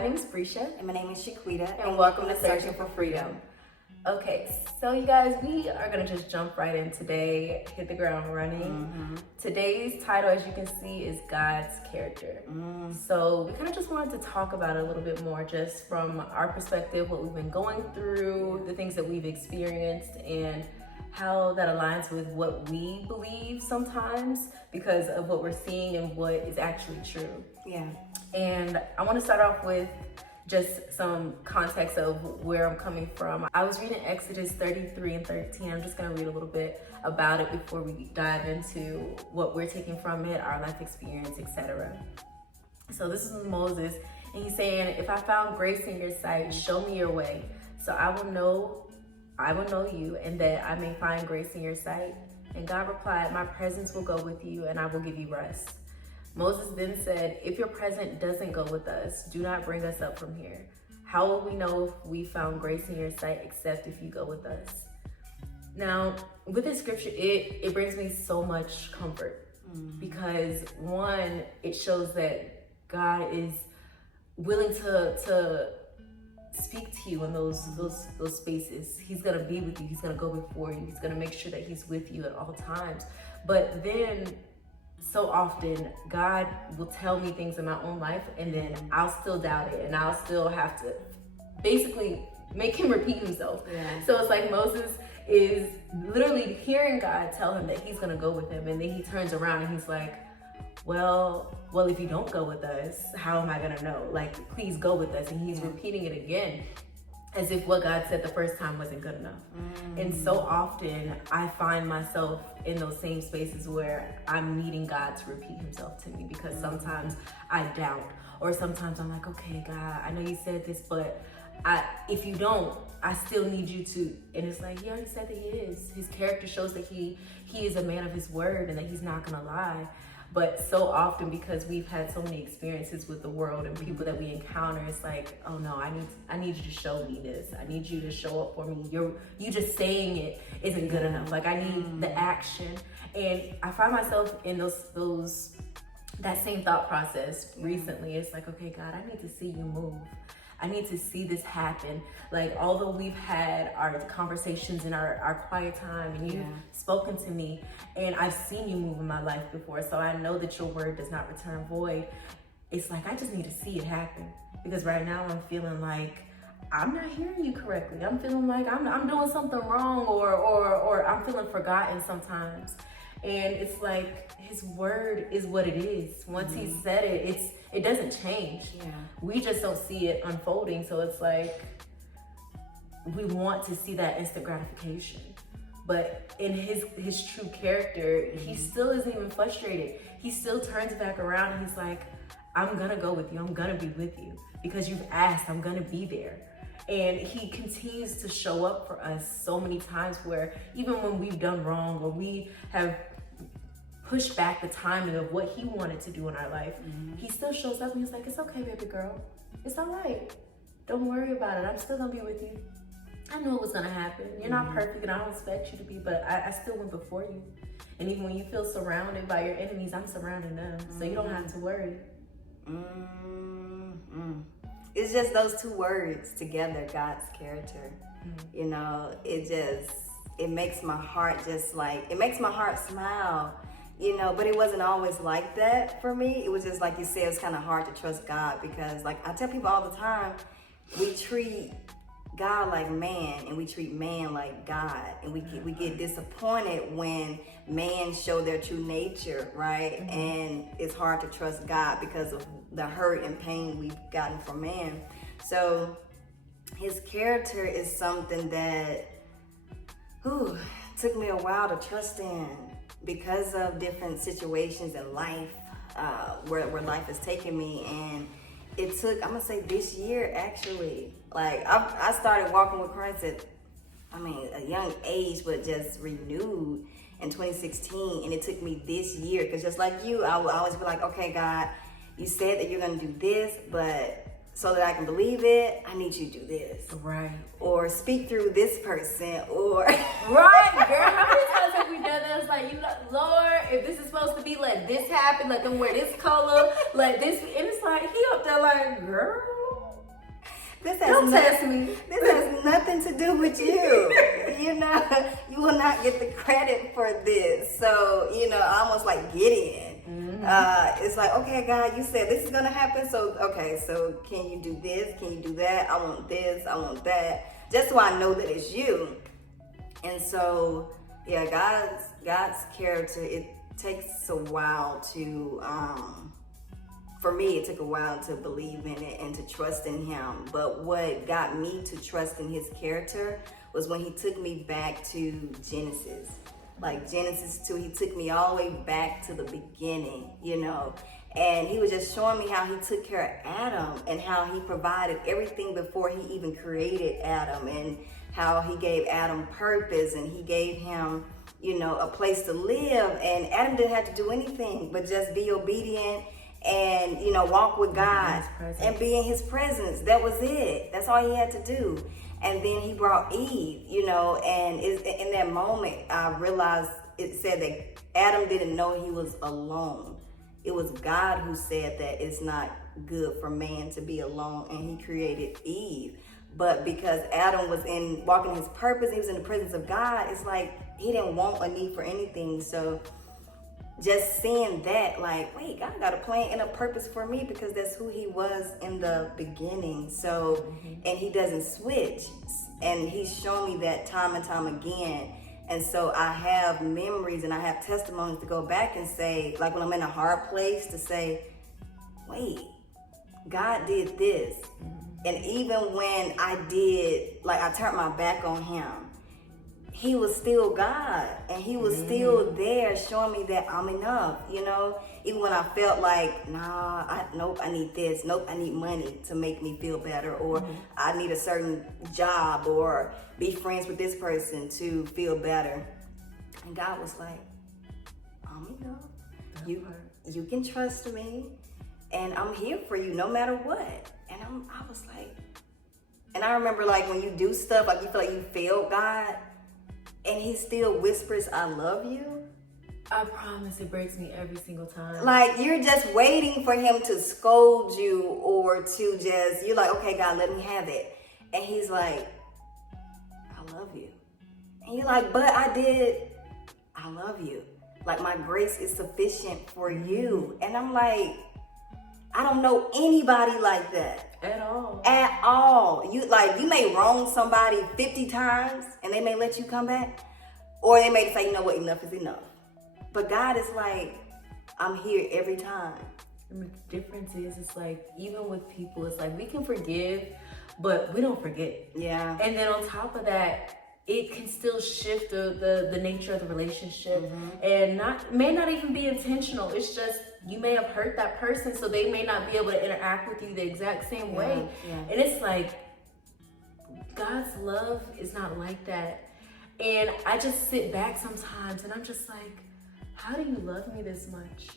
my name is Brescia. And my name is Shaquita. And welcome to Searching for Freedom. Okay, so you guys, we are going to just jump right in today, hit the ground running. Today's title, as you can see, is God's character. So we kind of just wanted to talk about it a little bit more, just from our perspective, what we've been going through, the things that we've experienced, and how that aligns with what we believe sometimes because of what we're seeing and what is actually true. Yeah. And I want to start off with just some context of where I'm coming from. I was reading Exodus 33 and 13. I'm just going to read a little bit about it before we dive into what we're taking from it, our life experience, etc. So this is Moses, and he's saying, "If I found grace in your sight, show me your way, so I will know you, and that I may find grace in your sight." And God replied, "My presence will go with you, and I will give you rest." Moses then said, "If your presence doesn't go with us, do not bring us up from here. How will we know if we found grace in your sight except if you go with us?" Now, with this scripture, it brings me so much comfort because one, it shows that God is willing to speak to you in those spaces. He's gonna be with you. He's gonna go before you. He's gonna make sure that he's with you at all times. But then, so often, God will tell me things in my own life, and then I'll still doubt it, and I'll still have to basically make him repeat himself. Yeah. So it's like Moses is literally hearing God tell him that he's gonna go with him, and then he turns around and he's like, well, if you don't go with us, how am I gonna know? Like, please go with us. And he's repeating it again as if what God said the first time wasn't good enough. And so often I find myself in those same spaces where I'm needing God to repeat himself to me, because sometimes I doubt, or sometimes I'm like, okay, God, I know you said this, but if you don't, I still need you to. And it's like, he already said that he is. His character shows that he is a man of his word and that he's not gonna lie. But so often, because we've had so many experiences with the world and people that we encounter, it's like, oh no, I need you to show me this. I need you to show up for me. You just saying it isn't good enough. Like, I need the action. And I find myself in that same thought process recently. It's like, okay, God, I need to see you move. I need to see this happen. Like, although we've had our conversations in our quiet time, and you've spoken to me, and I've seen you move in my life before, so I know that your word does not return void. It's like, I just need to see it happen, because right now I'm feeling like I'm not hearing you correctly. I'm feeling like I'm doing something wrong, or I'm feeling forgotten sometimes. And it's like, his word is what it is. Once he said it, it doesn't change. Yeah. We just don't see it unfolding. So it's like, we want to see that instant gratification. But in his true character, he still isn't even frustrated. He still turns back around and he's like, I'm gonna go with you. I'm gonna be with you. Because you've asked, I'm gonna be there. And he continues to show up for us so many times, where even when we've done wrong, or we have pushed back the timing of what he wanted to do in our life, he still shows up and he's like, it's okay, baby girl. It's all right. Don't worry about it. I'm still gonna be with you. I knew it was gonna happen. You're not perfect, and I don't expect you to be, but I still went before you. And even when you feel surrounded by your enemies, I'm surrounding them. So you don't have to worry. It's just those two words together, God's character. You know, it makes my heart it makes my heart smile. You know, but it wasn't always like that for me. It was just like you said, it's kind of hard to trust God, because, like, I tell people all the time, we treat God like man, and we treat man like God, and we get disappointed when man show their true nature, right? And it's hard to trust God because of the hurt and pain we've gotten from man. So his character is something that took me a while to trust in, because of different situations in life, where life has taken me. And it took, I'm gonna say, this year actually. Like, I started walking with Christ at, a young age, but just renewed in 2016. And it took me this year, because just like you, I would always be like, okay, God, you said that you're gonna do this, but so that I can believe it, I need you to do this. Right. Or speak through this person, or... Right, girl. How many times have we done that? It's like, Lord, if this is supposed to be, let this happen, let them wear this color, let this be. And it's like, he up there like, girl, Don't test me. This has nothing to do with you. You know, you will not get the credit for this. So, you know, almost like Gideon. It's like, okay, God, you said this is going to happen. So, okay, so can you do this? Can you do that? I want this. I want that. Just so I know that it's you. And so, yeah, God's character, it takes a while to, for me, it took a while to believe in it and to trust in him. But what got me to trust in his character was when he took me back to Genesis. Like Genesis 2, he took me all the way back to the beginning, you know. And he was just showing me how he took care of Adam and how he provided everything before he even created Adam, and how he gave Adam purpose and he gave him, you know, a place to live. And Adam didn't have to do anything but just be obedient and, you know, walk with God and be in his presence. That was it. That's all he had to do. And then he brought Eve, you know, and in that moment, I realized it said that Adam didn't know he was alone. It was God who said that it's not good for man to be alone, and he created Eve. But because Adam was walking his purpose, he was in the presence of God, it's like he didn't want a need for anything. So just seeing that, like, wait, God got a plan and a purpose for me, because that's who he was in the beginning. So, and he doesn't switch. And he's shown me that time and time again. And so I have memories and I have testimonies to go back and say, like when I'm in a hard place, to say, wait, God did this. And even when I turned my back on him, he was still God, and he was still there showing me that I'm enough, you know? Even when I felt like, nope, I need this. Nope, I need money to make me feel better, or I need a certain job, or be friends with this person to feel better. And God was like, I'm enough. You can trust me, and I'm here for you no matter what. And I was like, and I remember like when you do stuff, like you feel like you failed God, and he still whispers, I love you. I promise it breaks me every single time. Like you're just waiting for him to scold you, or to just, you're like, okay, God, let me have it. And he's like, I love you. And you're like, but I love you. Like my grace is sufficient for you. And I'm like, I don't know anybody like that. At all. You may wrong somebody 50 times and they may let you come back. Or they may say, you know what, enough is enough. But God is like, I'm here every time. And the difference is, it's like, even with people, it's like we can forgive, but we don't forget. Yeah. And then on top of that, it can still shift the nature of the relationship, and may not even be intentional. It's just, you may have hurt that person, so they may not be able to interact with you the exact same way. Yeah. And it's like, God's love is not like that. And I just sit back sometimes and I'm just like, how do you love me this much?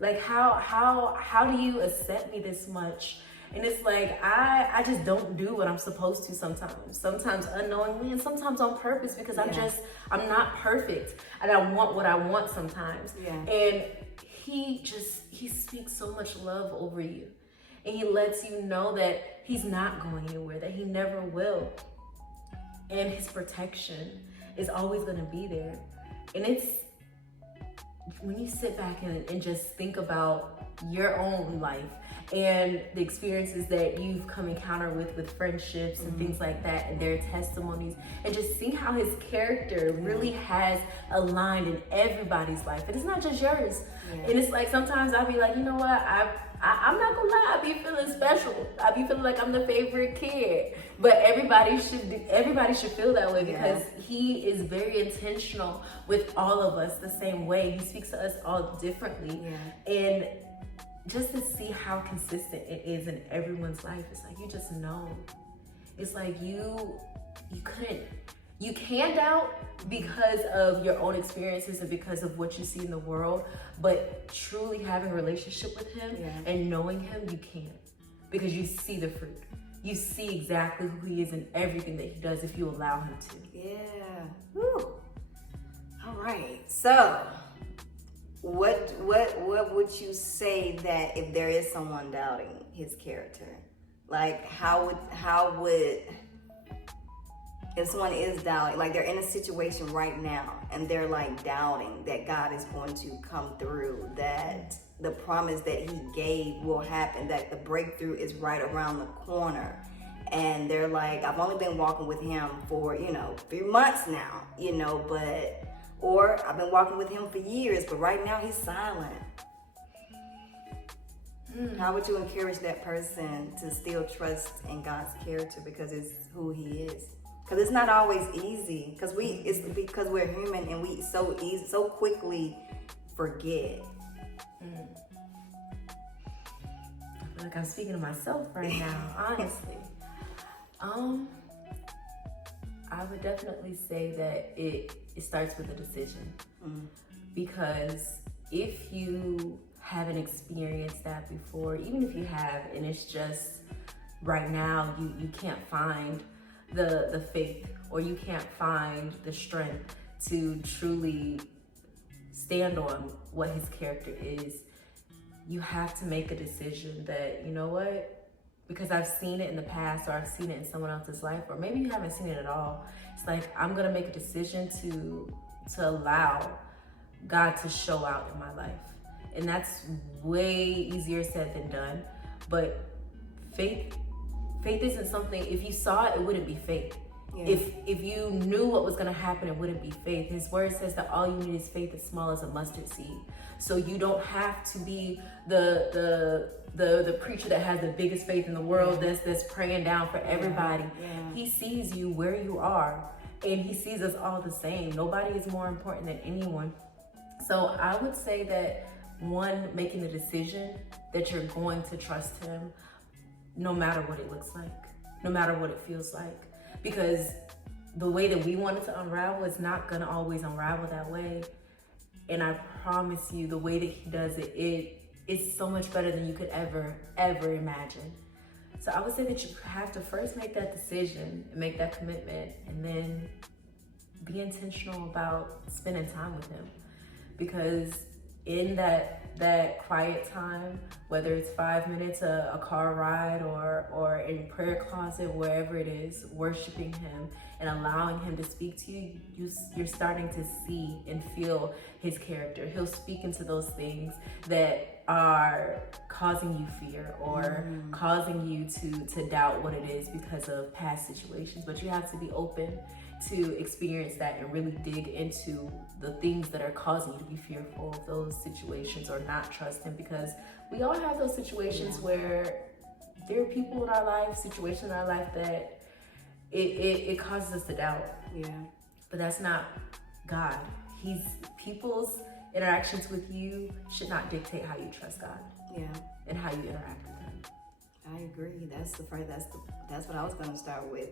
Like, how do you accept me this much? And it's like, I just don't do what I'm supposed to sometimes unknowingly, and sometimes on purpose, because I'm not perfect, and I want what I want sometimes. Yeah. And he speaks so much love over you, and he lets you know that he's not going anywhere, that he never will. And his protection is always going to be there. And it's, when you sit back and just think about your own life and the experiences that you've come encounter with friendships and things like that, and their testimonies, and just see how his character really has aligned in everybody's life. And it's not just yours. Yeah. And it's like, sometimes I'll be like, you know what, I'm not gonna lie, I be feeling special. I be feeling like I'm the favorite kid. But everybody should feel that way, because he is very intentional with all of us the same way. He speaks to us all differently. Yeah. And just to see how consistent it is in everyone's life, it's like, you just know. It's like you can doubt because of your own experiences and because of what you see in the world, but truly having a relationship with him and knowing him, you can't, because you see the fruit. You see exactly who he is in everything that he does if you allow him to. Yeah. Woo. All right. So, what would you say that if there is someone doubting his character, Like how would if someone is doubting, like they're in a situation right now and they're like doubting that God is going to come through, that the promise that he gave will happen, that the breakthrough is right around the corner. And they're like, I've only been walking with him for, 3 months now, or I've been walking with him for years, but right now he's silent. How would you encourage that person to still trust in God's character because it's who he is? Because it's not always easy. It's because we're human and we so quickly forget. I feel like I'm speaking to myself right now, honestly. I would definitely say that it starts with a decision. Because if you haven't experienced that before, even if you have, and it's just right now you can't find the faith, or you can't find the strength to truly stand on what his character is, you have to make a decision that, you know what, because I've seen it in the past, or I've seen it in someone else's life, or maybe you haven't seen it at all. It's like, I'm gonna make a decision to allow God to show out in my life. And that's way easier said than done. But faith isn't something, if you saw it, it wouldn't be faith. Yeah. If you knew what was gonna happen, it wouldn't be faith. His word says that all you need is faith as small as a mustard seed. So you don't have to be the preacher that has the biggest faith in the world, that's praying down for everybody. Yeah. He sees you where you are, and he sees us all the same. Nobody is more important than anyone. So I would say that, one, making the decision that you're going to trust him no matter what it looks like, no matter what it feels like. Because the way that we want it to unravel is not gonna always unravel that way. And I promise you, the way that he does it, it's so much better than you could ever imagine. So I would say that you have to first make that decision and make that commitment, and then be intentional about spending time with him. Because in that quiet time, whether it's 5 minutes, a car ride, or in prayer closet, wherever it is, worshiping him and allowing him to speak to you, you're starting to see and feel his character. He'll speak into those things that are causing you fear, or causing you to doubt what it is because of past situations. But you have to be open to experience that and really dig into the things that are causing you to be fearful of those situations, or not trust him. Because we all have those situations where there are people in our life, situations in our life that it causes us to doubt. Yeah. But that's not God. People's interactions with you should not dictate how you trust God. Yeah. And how you interact with him. I agree. That's what I was gonna start with.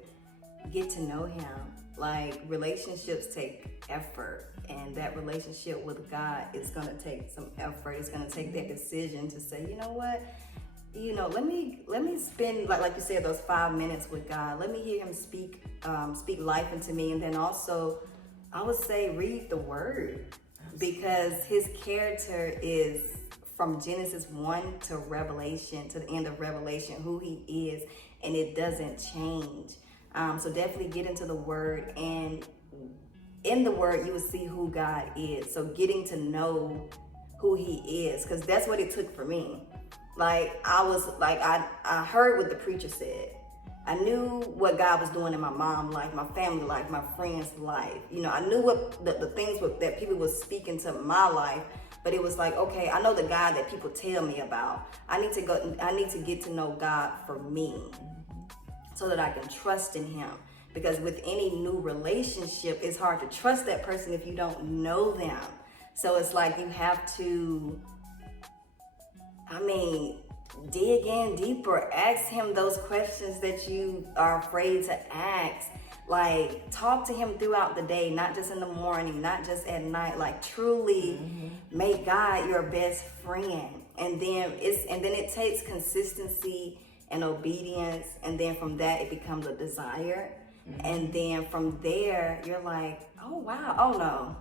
Get to know him. Like, relationships take effort, and that relationship with God is going to take some effort. It's going to take that decision to say, you know what, let me spend, like you said, those 5 minutes with God. Let me hear him speak life into me. And then also, I would say, read the word, because his character is from Genesis 1 to Revelation, to the end of Revelation, who he is, and it doesn't change. So definitely get into the word, and in the word you will see who God is. So getting to know who he is, because that's what it took for me. Like, I heard what the preacher said. I knew what God was doing in my mom's life, my family life, my friends' life. I knew what the things that people were speaking to my life, but it was like, okay, I know the God that people tell me about. I need to get to know God for me, so that I can trust in him. Because with any new relationship, it's hard to trust that person if you don't know them. So it's like you have to, dig in deeper. Ask him those questions that you are afraid to ask. Like, talk to him throughout the day, not just in the morning, not just at night. Like, truly make God your best friend. And then it takes consistency and obedience, and then from that it becomes a desire, and then from there you're like, oh wow, oh no,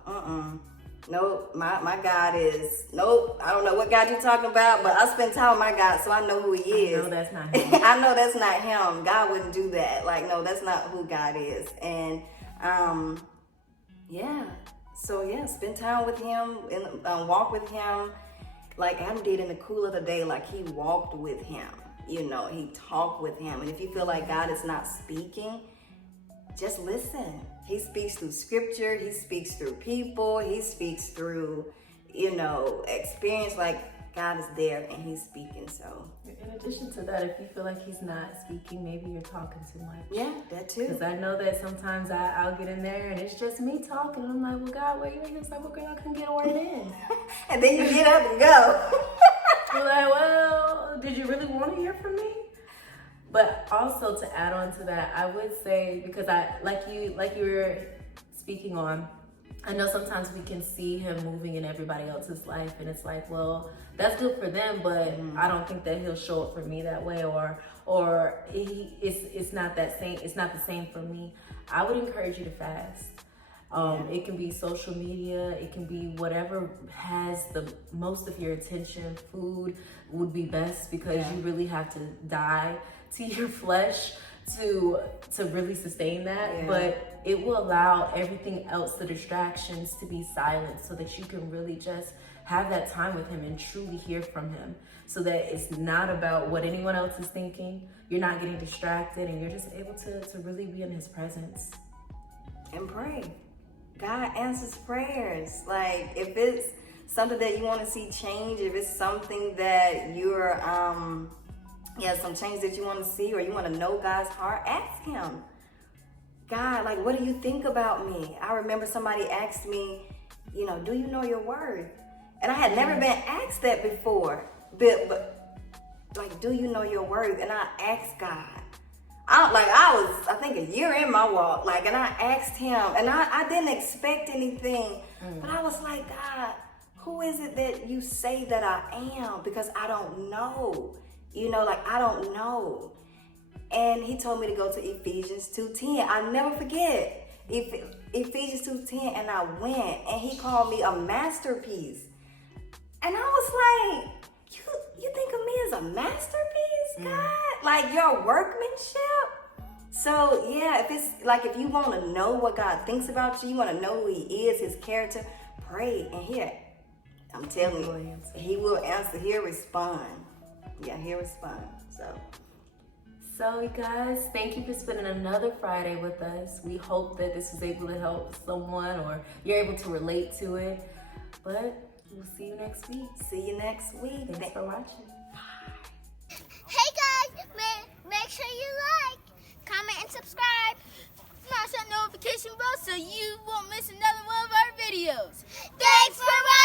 Nope, my God is, nope, I don't know what God you're talking about, but I spend time with my God, so I know who he is. I know that's not him. I know that's not him. God wouldn't do that. Like, no, that's not who God is. And, yeah. So, yeah, spend time with him and walk with him like Adam did in the cool of the day. Like, he walked with him. You know, he talked with him. And if you feel like God is not speaking, just listen. He speaks through scripture. He speaks through people. He speaks through, you know, experience. Like, God is there and he's speaking. So in addition to that, if you feel like he's not speaking, maybe you're talking too much. yeah, that too. Because I know that sometimes I'll get in there and it's just me talking. I'm like, well, God, where you at? He's like, well, girl, I couldn't get a word in. And then you get up and go. I'm like, well, did you really want to hear from me? But also to add on to that, I would say, because like you were speaking on, I know sometimes we can see him moving in everybody else's life, and it's like, well, that's good for them, but I don't think that he'll show up for me that way, or it's not that same. It's not the same for me. I would encourage you to fast. It can be social media, it can be whatever has the most of your attention. Food would be best because you really have to die to your flesh to really sustain that. But it will allow everything else, the distractions, to be silent so that you can really just have that time with him and truly hear from him, so that it's not about what anyone else is thinking. You're not getting distracted and you're just able to really be in his presence. And pray. God answers prayers. Like, if it's something that you want to see change, if it's something that you're, some change that you want to see, or you want to know God's heart, ask him. God, like, what do you think about me? I remember somebody asked me, you know, do you know your worth? And I had never been asked that before. But like, do you know your worth? And I asked God. I was, I think, a year in my walk, like, and I asked him, and I didn't expect anything, but I was like, God, who is it that you say that I am? Because I don't know, you know, like, I don't know. And he told me to go to Ephesians 2:10. I'll never forget Ephesians 2:10, and I went, and he called me a masterpiece. And I was like, you think of me as a masterpiece, God? Like, your workmanship? So, yeah, if you want to know what God thinks about you, you want to know who he is, his character, pray. And here, I'm telling you, he will answer. He'll respond. Yeah, he'll respond. So, you guys, thank you for spending another Friday with us. We hope that this was able to help someone, or you're able to relate to it. But we'll see you next week. Thanks for watching. Hey guys, make sure you like, comment, and subscribe. Smash that notification bell so you won't miss another one of our videos. Thanks for watching.